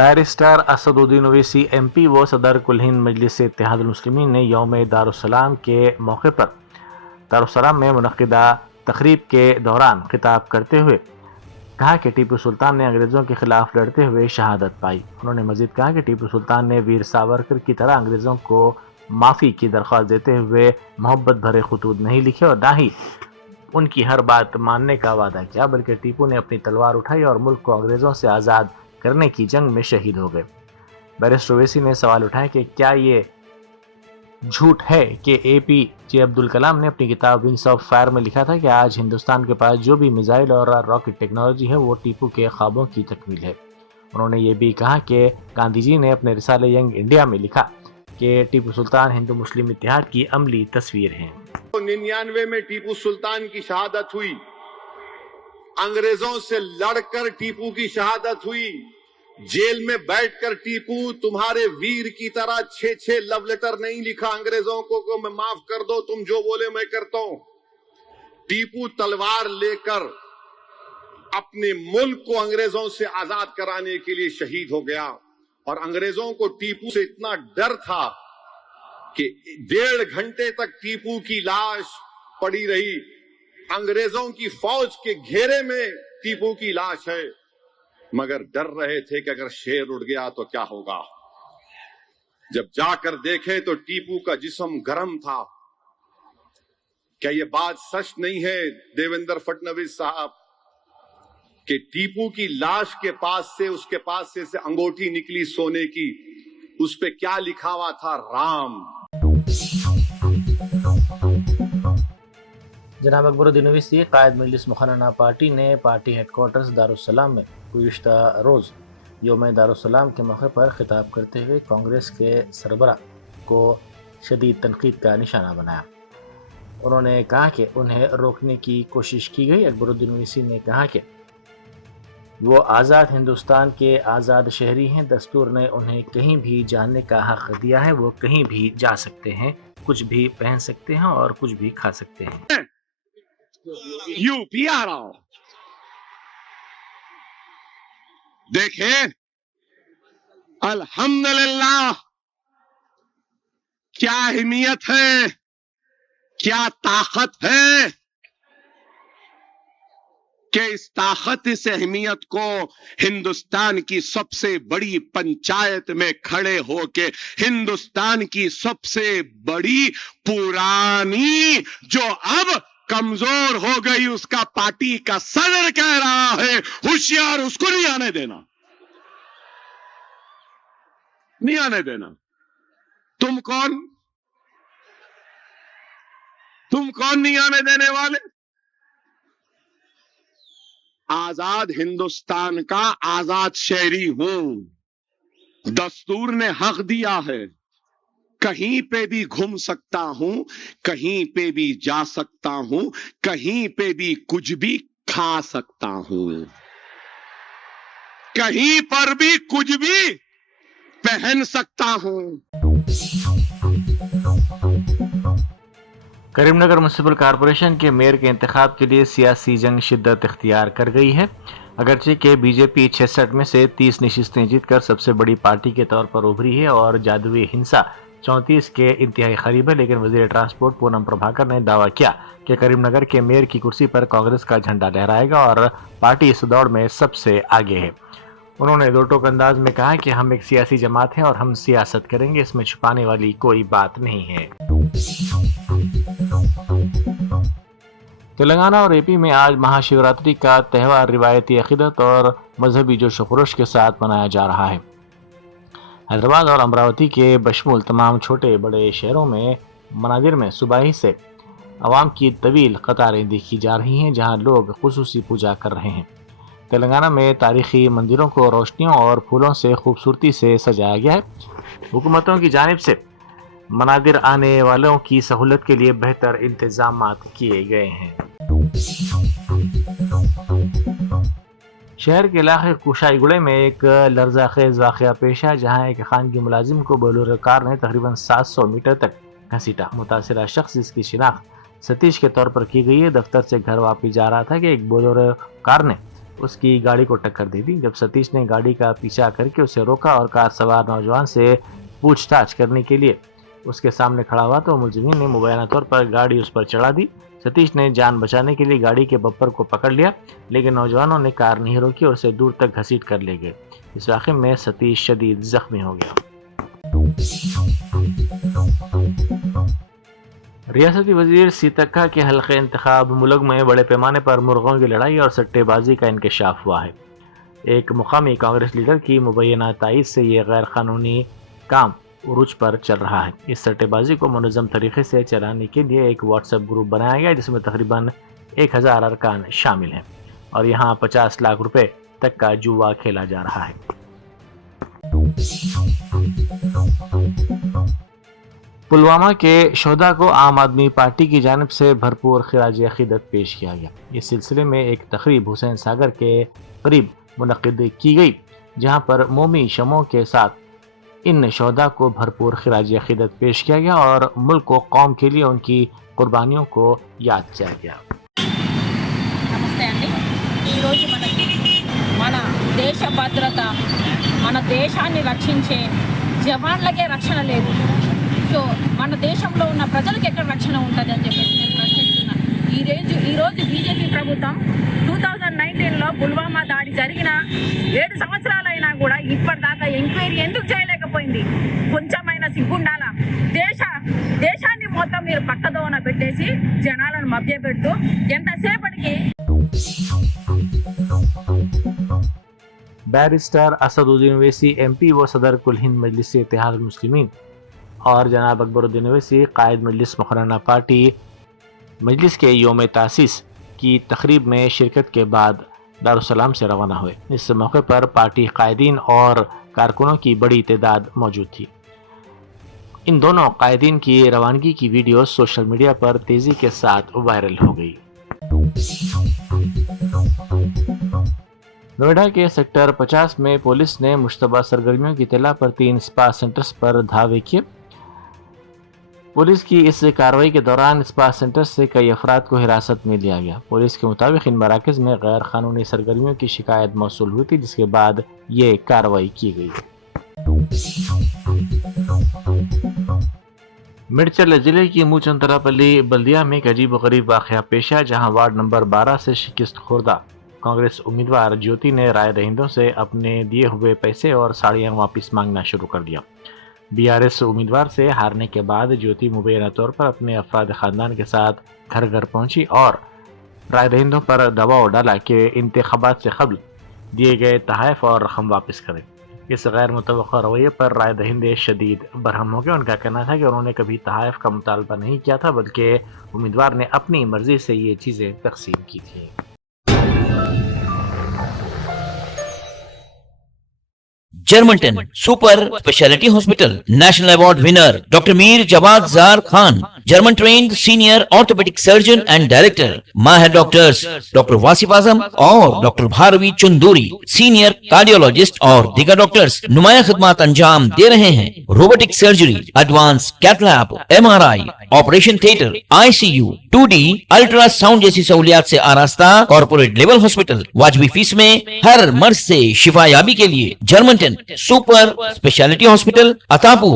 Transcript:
Barrister Asaduddin Owaisi MP व सदर कुल हिंद मजलिस इत्तेहादुल मुस्लिमीन ने यौम दारुस्सलाम के मौके पर दारुस्सलाम में मुनक्किदा तकरीब के दौरान खिताब करते हुए कहा कि टीपू सुल्तान ने अंग्रेज़ों के खिलाफ लड़ते हुए शहादत पाई। उन्होंने मजीद कहा कि टीपू सुल्तान ने वीर सावरकर की तरह अंग्रेज़ों को माफ़ी की दरख्वास्त देते हुए मोहब्बत भरे खतूत नहीं लिखे और ना ही उनकी हर बात मानने का वादा किया, बल्कि टीपू ने अपनी तलवार उठाई और मुल्क को अंग्रेज़ों से आज़ाद करने की जंग में शहीद हो गए। बैरिस्टर ओवैसी ने सवाल उठाया कि क्या ये झूठ है कि APJ अब्दुल कलाम ने अपनी किताब विंग्स ऑफ फायर में लिखा था कि आज हिंदुस्तान के पास जो भी मिसाइल और रॉकेट टेक्नोलॉजी है वो टीपू के ख्वाबों की तकमील है। उन्होंने ये भी कहा कि गांधी जी ने अपने रिसाले यंग इंडिया में लिखा कि टीपू सुल्तान हिंदू मुस्लिम इत्तेहाद की अमली तस्वीर हैं। 99 में टीपू सुल्तान की शहादत हुई, अंग्रेजों से लड़कर टीपू की शहादत हुई, जेल में बैठकर टीपू तुम्हारे वीर की तरह 6 लव लेटर नहीं लिखा अंग्रेजों को मैं माफ कर दो, तुम जो बोले मैं करता हूं। टीपू तलवार लेकर अपने मुल्क को अंग्रेजों से आजाद कराने के लिए शहीद हो गया और अंग्रेजों को टीपू से इतना डर था कि 1.5 घंटे तक टीपू की लाश पड़ी रही। अंग्रेजों की फौज के घेरे में टीपू की लाश है, मगर डर रहे थे कि अगर शेर उड़ गया तो क्या होगा। जब जाकर देखे तो टीपू का जिस्म गर्म था। क्या ये बात सच नहीं है देवेंद्र फडणवीस साहब कि टीपू की लाश के पास से उसके पास से अंगूठी निकली सोने की, उस पे क्या लिखा हुआ था? राम। जनाब अकबरुद्दीन ओवैसी कायद मजलिस मुखन्ना पार्टी ने पार्टी हेडक्वार्टर्स दारुस्सलाम में गुज़िश्ता रोज़ यौम दारुस्सलाम के मौके पर खिताब करते हुए कांग्रेस के सरबराह को शदीद तनकीद का निशाना बनाया। उन्होंने कहा कि उन्हें रोकने की कोशिश की गई। अकबरुद्दीन ओवैसी ने कहा कि वो आज़ाद हिंदुस्तान के आज़ाद शहरी हैं, दस्तूर ने उन्हें कहीं भी जाने का हक़ दिया है, वो कहीं भी जा सकते हैं, कुछ भी पहन सकते हैं और कुछ भी खा सकते हैं। यूपी आ रहा हूं, देखें अल्हम्दुलिल्लाह क्या अहमियत है, क्या ताकत है कि इस ताकत, इस अहमियत को हिंदुस्तान की सबसे बड़ी पंचायत में खड़े होके हिंदुस्तान की सबसे बड़ी पुरानी जो अब कमजोर हो गई उसका पार्टी का सदर कह रहा है होशियार, उसको नहीं आने देना, नहीं आने देना। तुम कौन नहीं आने देने वाले? आजाद हिंदुस्तान का आजाद शहरी हूं, दस्तूर ने हक दिया है, कहीं पे भी घूम सकता हूं, कहीं पे भी जा सकता हूं, कहीं पे भी कुछ भी खा सकता हूं, कहीं पर भी कुछ भी पहन सकता हूं। करीमनगर म्युनिसिपल कॉरपोरेशन के मेयर के इंतखाब के लिए सियासी जंग शिद्दत इख्तियार कर गई है। अगरचे के बीजेपी 66 में से 30 नशिस्तें जीतकर सबसे बड़ी पार्टी के तौर पर उभरी है और जादुई हिंसा 34 के इंतहाई करीब है, लेकिन वजीर ट्रांसपोर्ट पूनम प्रभाकर ने दावा किया कि करीमनगर के मेयर की कुर्सी पर कांग्रेस का झंडा लहराएगा और पार्टी इस दौड़ में सबसे आगे है। उन्होंने दो टोक अंदाज में कहा कि हम एक सियासी जमात हैं और हम सियासत करेंगे, इसमें छुपाने वाली कोई बात नहीं है। तेलंगाना और AP में आज महाशिवरात्रि का त्यौहार रिवायती अकीदत और मजहबी जोश व खरोश के साथ मनाया जा रहा है। हैदराबाद और अमरावती के बशमूल तमाम छोटे बड़े शहरों में मनाजिर में सुबह ही से अवाम की तवील कतारें देखी जा रही हैं, जहां लोग खुसूसी पूजा कर रहे हैं। तेलंगाना में तारीखी मंदिरों को रोशनियों और फूलों से खूबसूरती से सजाया गया है। हुकूमतों की जानिब से मनादिर आने वालों की सहूलत के लिए बेहतर इंतजाम किए गए हैं। शहर के इलाके कुशाईगुड़े में एक लर्ज़ाखेज़ वाक़या पेश है, जहां एक खानगी मुलाजिम को बोलेरो कार ने तकरीबन 700 मीटर तक घसीटा। मुतासिरा शख्स, जिसकी शिनाख्त सतीश के तौर पर की गई है, दफ्तर से घर वापस जा रहा था कि एक बोलेरो कार ने اس کی گاڑی کو ٹکر دے دی. جب ستیش نے گاڑی کا پیچھا کر کے اسے روکا اور کار سوار نوجوان سے پوچھ تاچھ کرنے کے لیے اس کے سامنے کھڑا ہوا تو ملزمین نے مبینہ طور پر گاڑی اس پر چڑھا دی. ستیش نے جان بچانے کے لیے گاڑی کے بمپر کو پکڑ لیا لیکن نوجوانوں نے کار نہیں روکی اور اسے دور تک گھسیٹ کر لے گئے. اس واقعے میں ستیش شدید زخمی ہو گیا. ریاستی وزیر سیتکا کے حلقے انتخاب ملک میں بڑے پیمانے پر مرغوں کی لڑائی اور سٹے بازی کا انکشاف ہوا ہے. ایک مقامی کانگریس لیڈر کی مبینہ تائید سے یہ غیر قانونی کام عروج پر چل رہا ہے. اس سٹے بازی کو منظم طریقے سے چلانے کے لیے ایک واٹس ایپ گروپ بنایا گیا جس میں تقریباً 1000 ارکان شامل ہیں اور یہاں 50 لاکھ روپے تک کا جوا کھیلا جا رہا ہے. پلوامہ کے شہداء کو عام آدمی پارٹی کی جانب سے بھرپور خراج عقیدت پیش کیا گیا. اس سلسلے میں ایک تقریب حسین ساگر کے قریب منعقد کی گئی جہاں پر مومی شمعوں کے ساتھ ان شہداء کو بھرپور خراج عقیدت پیش کیا گیا اور ملک و قوم کے لیے ان کی قربانیوں کو یاد کیا گیا. నమస్తే అండి. ఈరోజు మనకి మన దేశ భద్రత మన దేశాన్ని రక్షించే జవాన్లకే రక్షణ లేదు. సో మన దేశంలో ఉన్న ప్రజలకు ఎక్కడ రక్షణ ఉంటుంది అని చెప్పేసి నేను ప్రశ్నిస్తున్నాను. ఈరోజు బీజేపీ ప్రభుత్వం 2019లో పుల్వామా దాడి జరిగిన 7 సంవత్సరాలైనా కూడా ఇప్పటిదాకా ఎంక్వైరీ ఎందుకు చేయలేకపోయింది? కొంచెమైనా సిగ్గుండాలా? దేశాన్ని మొత్తం మీరు పక్కదోన పెట్టేసి జనాలను మభ్యపెడుతూ ఎంతసేపటికి. बैरिस्टर असदुद्दीन ओवैसी MP व सदर कुल हिंद मजलिस इत्तेहाद मुस्लिमीन और जनाब अकबरुद्दीन ओवैसी कायद मजलिस मुखरना पार्टी मजलिस के योम तासीस की तकरीब में शिरकत के बाद दारुस्सलाम से रवाना हुए. इस मौके पर पार्टी कायदीन और कारकुनों की बड़ी तादाद मौजूद थी. इन दोनों कायदीन की रवानगी की वीडियो सोशल मीडिया पर तेजी के साथ वायरल हो गई. नोएडा के सेक्टर 50 में पुलिस ने मुश्तबा सरगर्मियों की इत्तला पर 3 स्पा सेंटर्स पर धावे किए. पुलिस की इस कार्रवाई के दौरान स्पा सेंटर से कई अफराद को हिरासत में लिया गया. पुलिस के मुताबिक इन मराकज में गैर कानूनी सरगर्मियों की शिकायत मौसूल हुई थी जिसके बाद ये कार्रवाई की गई. मिर्चल जिले की मूचंतरापल्ली बल्दिया में एक अजीब गरीब वाक़या पेश आया जहां वार्ड नंबर 12 से शिकस्त खुर्दा कांग्रेस उम्मीदवार ज्योति ने राय दहिंदों से अपने दिए हुए पैसे और साड़ियां वापस मांगना शुरू कर दिया. BRS उम्मीदवार से हारने के बाद ज्योति मुबैना तौर पर अपने अफराद ख़ानदान के साथ घर घर पहुंची और राय दहिंदों पर दबाव डाला कि इंतखाबात से कबल दिए गए तहफ़ और रकम वापस करें. इस गैर मुतवक्का रवैये पर राय दहिंदे शदीद बरहम हो गए. उनका कहना था कि उन्होंने कभी तहफ़ का मुतालबा नहीं किया था बल्कि उम्मीदवार ने अपनी मर्जी से ये चीज़ें तकसीम की थी. Germantown super speciality hospital national award winner doctor Mir Jawad Jar Khan, German trained senior orthopaedic surgeon and director, माहिर डॉक्टर्स डॉक्टर वासिफ आजम और doctor Bharvi Chanduri, senior cardiologist और दीगर डॉक्टर्स नुमाया खिदमत अंजाम दे रहे हैं. Robotic surgery, advance cath lab, MRI, operation theatre, ICU, 2D ultrasound जैसी सहूलियात से आरास्ता कॉर्पोरेट लेवल हॉस्पिटल. वाजबी फीस में हर मर्ज से शिफायाबी के लिए Germanton super speciality hospital, Attapur.